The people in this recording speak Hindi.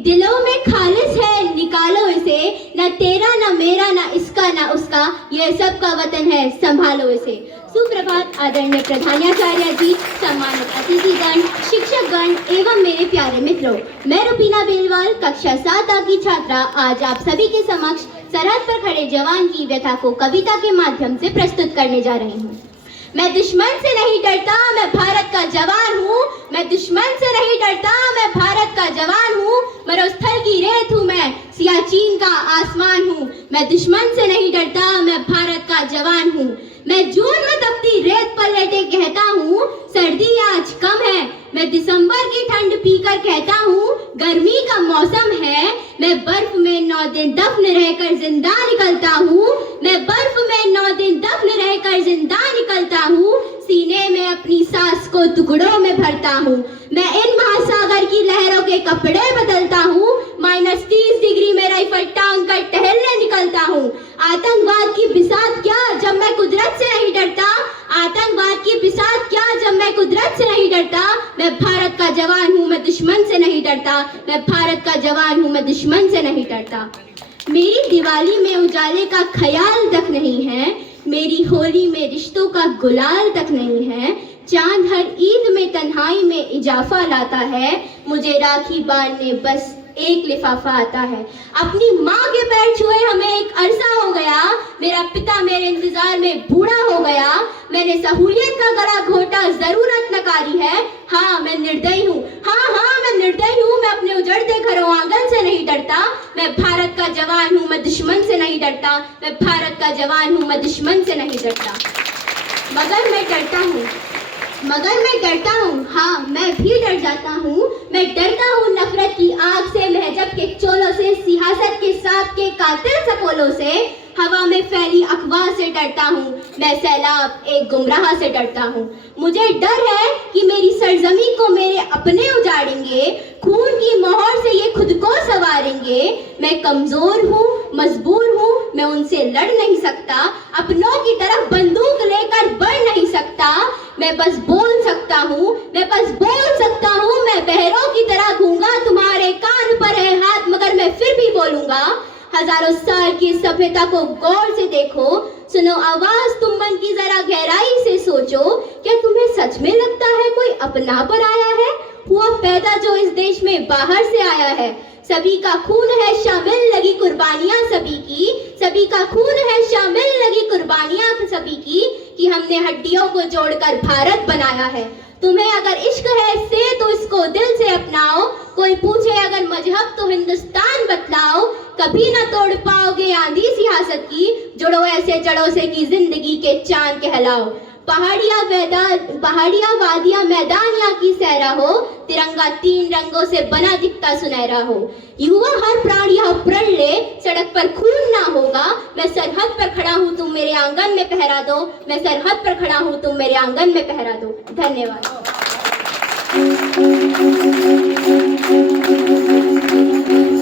दिलों में खालिस है निकालो इसे, न तेरा न मेरा न इसका न उसका, यह सबका वतन है संभालो इसे। सुप्रभात आदरणीय प्रधानाचार्य जी, सम्मानित अतिथिगण, शिक्षकगण एवं मेरे प्यारे मित्रों। मैं रुबीना बेलवाल कक्षा 7 की छात्रा आज आप सभी के समक्ष सरहद पर खड़े जवान की व्यथा को कविता के माध्यम से प्रस्तुत करने जा रही हूँ। मैं दुश्मन से नहीं डरता, मैं भारत का जवान हूँ। मैं दुश्मन से नहीं डरता, मैं भारत का जवान हूँ। मरुस्थल की रेत हूँ मैं, सियाचिन का आसमान हूँ। मैं दुश्मन से नहीं डरता, मैं भारत का जवान हूँ। मैं जून में तपती रेत पर लेटे कहता हूँ, सर्दी आज कम है। मैं दिसंबर की ठंड पीकर कहता हूँ, गर्मी का मौसम है। मैं बर्फ में 9 दिन दफन रहकर जिंदा निकलता हूँ। मैं बर्फ में 9 दिन दफन रहकर जिंदा निकलता हूँ। सीने में अपनी सांस को टुकड़ों में भरता हूँ। मैं इन महासागर की लहरों के कपड़े बदलता हूँ। -30 डिग्री में राइफल टांग कर टहलने निकलता हूँ। आतंकवाद की बिसात क्या जब मैं कुदरत से नहीं डरता। आतंकवाद की बिसात क्या जब मैं कुदरत से नहीं डरता। मैं भारत का जवान हूँ, मैं दुश्मन से नहीं डरता। मैं भारत का जवान हूँ, मैं दुश्मन से नहीं डरता। मेरी दिवाली में उजाले का ख्याल तक नहीं है। मेरी होली में रिश्तों का गुलाल तक नहीं है। चांद हर ईद में तन्हाई में इजाफा लाता है। मुझे राखी बांधने बस एक लिफाफा आता है। अपनी माँ के पैर छुए हमें एक अरसा हो गया। मेरा पिता मेरे इंतजार में बूढ़ा हो गया। मैंने सहूलियत का गला घोटा, जरूरत नकारी है। हाँ मैं निर्दयी हूँ, हाँ मैं निर्दयी हूँ। मैं अपने उजड़ते घरों आंगन से नहीं डरता। मैं भारत का जवान हूँ, मैं दुश्मन से नहीं डरता। मैं भारत का जवान हूँ, मैं दुश्मन से नहीं डरता। मगर मैं डरता हूँ, हाँ मैं भी डर जाता हूँ। मैं डरता हूँ नफरत की आग से, महजब के चोलों से, सियासत के सांप के कातिल सपोलों से। हवा में फैली अफवाह से डरता हूँ। मैं सैलाब एक गुमराह से डरता हूँ। मुझे डर है कि मेरी सरजमी को मेरे अपने उजाड़ेंगे। खून की मोहर से ये खुद को संवारेंगे। मैं कमजोर हूँ, मजबूर हूँ, मैं उनसे लड़ नहीं सकता। अपनों की तरफ बंदूक लेकर बढ़ नहीं सकता। मैं बस बोल सकता हूँ, मैं बस बोल सकता हूँ। मैं बहरों की तरह गूंगा, तुम्हारे कान पर है हाथ मगर मैं फिर भी बोलूंगा। हजारों साल की सभ्यता को गौर से देखो, सुनो आवाज तुम मन की जरा गहराई से सोचो। क्या तुम्हें सच में लगता है कोई अपना पर आया है? हुआ पैदा जो इस देश में बाहर से आया है। सभी का खून है शामिल लगी कुर्बानियां सभी की। सभी का खून है शामिल लगी कुर्बानियां सभी की, कि हमने हड्डियों को जोड़कर भारत बनाया है। तुम्हें अगर इश्क है इससे तो इसको दिल से अपनाओ। कोई पूछे अगर मजहब तो हिंदुस्तान बतलाओ। कभी ना तोड़ पाओगे आंधी सियासत की, जुड़ो ऐसे जड़ों से कि जिंदगी के चांद कहलाओ। पहाड़ियां वादियां मैदान या की सहरा हो, तिरंगा 3 रंगों से बना दिखता सुनहरा हो। युवा हर प्राण यह प्रण ले, सड़क पर खून ना होगा। मैं सरहद पर खड़ा हूँ तुम मेरे आंगन में पहरा दो। मैं सरहद पर खड़ा हूँ तुम मेरे आंगन में पहरा दो। धन्यवाद।